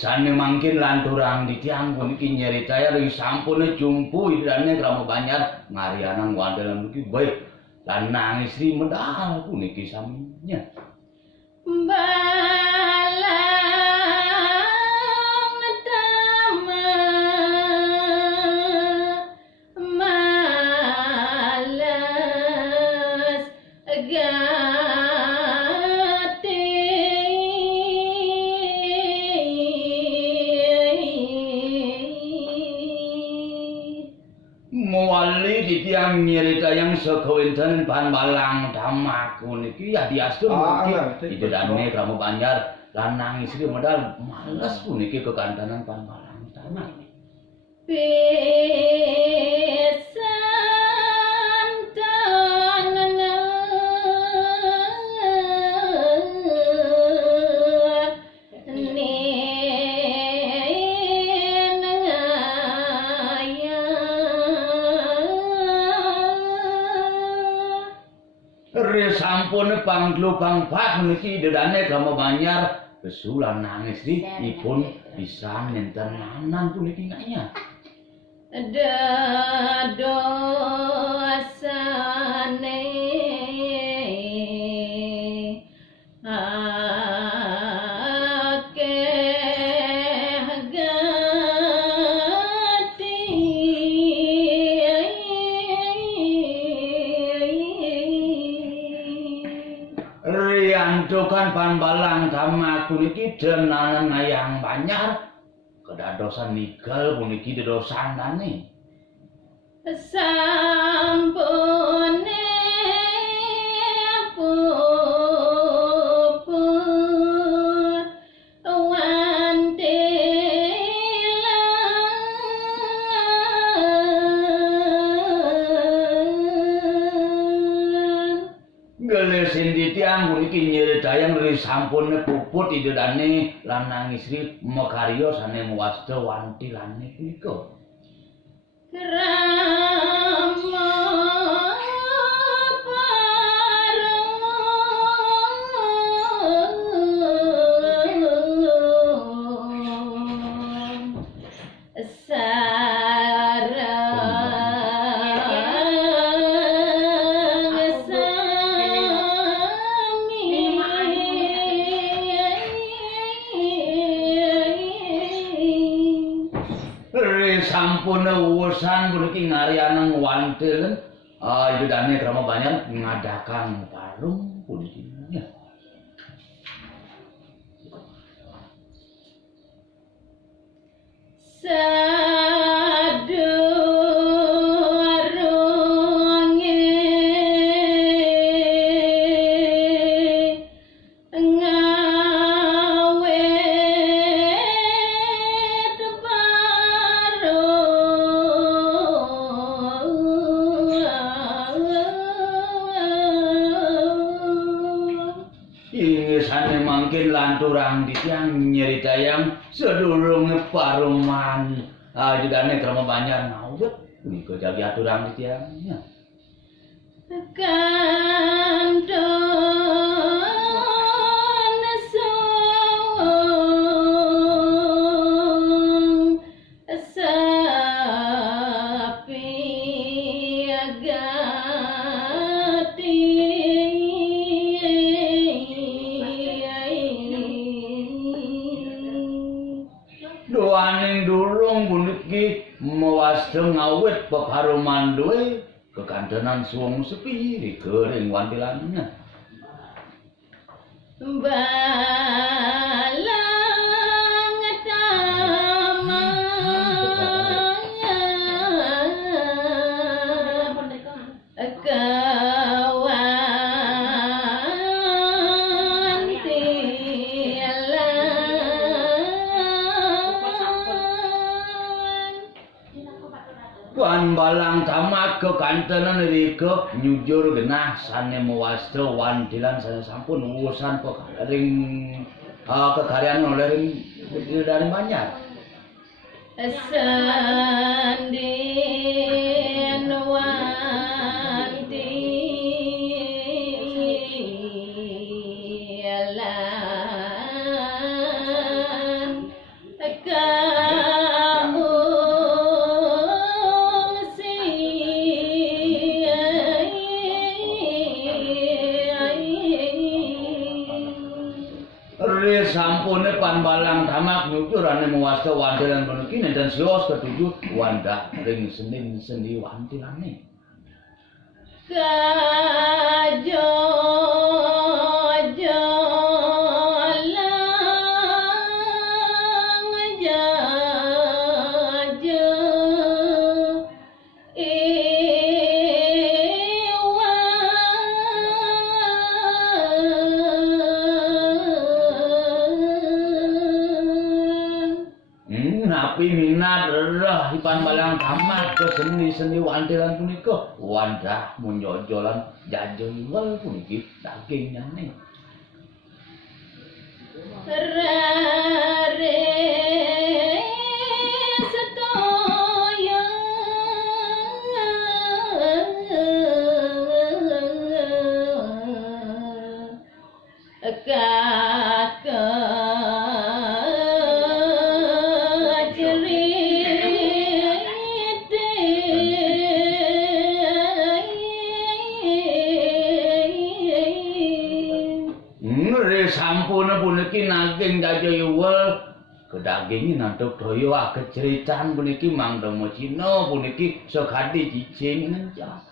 Sane mangkin lanturang di tiang puniki nyeritaya ring sampun jumpu idane krama banyar ngarianang wandelan iki baik lan nangis ri medal puniki saminya yang nyerita yang sekawinten pan balang damaku niki ya diastur niki idane kamu banjar lan nangis iki modal males puniki kekantanan pan balang damak sampun panglubang pat niki dedane kamu banyar besulan nangis di ipun bisa nenten nanan puniki nganya dosane Dukan pan balang sama puniki denanan ngayang banyar kedadosan nikel puniki dedosan dane sampune puput gelesin di tiang puniki nyeritayang dari sampun puput idedane lan nangis ri makarya sane muwasta wanti lane punika sampun urusan puniki ngarianang wantil idane krama banyak ngadakan parung puniki lanturang di tiang nyeritayang sedulung paruman judane krama banyar ngawet punika jagi aturang di tiangnya ngawet peparuman duwe kekantenan suwung sepi di kering wantilannya balang tamanya Wan balang tamak kekantenan rika nyujur genah sane mewasta wandilan saya sampun urusan ring kekaryan oleh dari banyak. Sandin wanti lan sampune panbalang tamak nyucurane mewasta wandilan puniki dan sios ketujuh wanda ring senin sendi wantilane kajo minat rah ipan balang tamat ke seni-seni wantilan punika wandah munjojolan jajengwel puniki dagingnya nih rare setoya sampuna puniki naging jajayuwel kedagingin nantuk doyo keceritaan puniki mangdomo cino puniki sekadi cicing nenca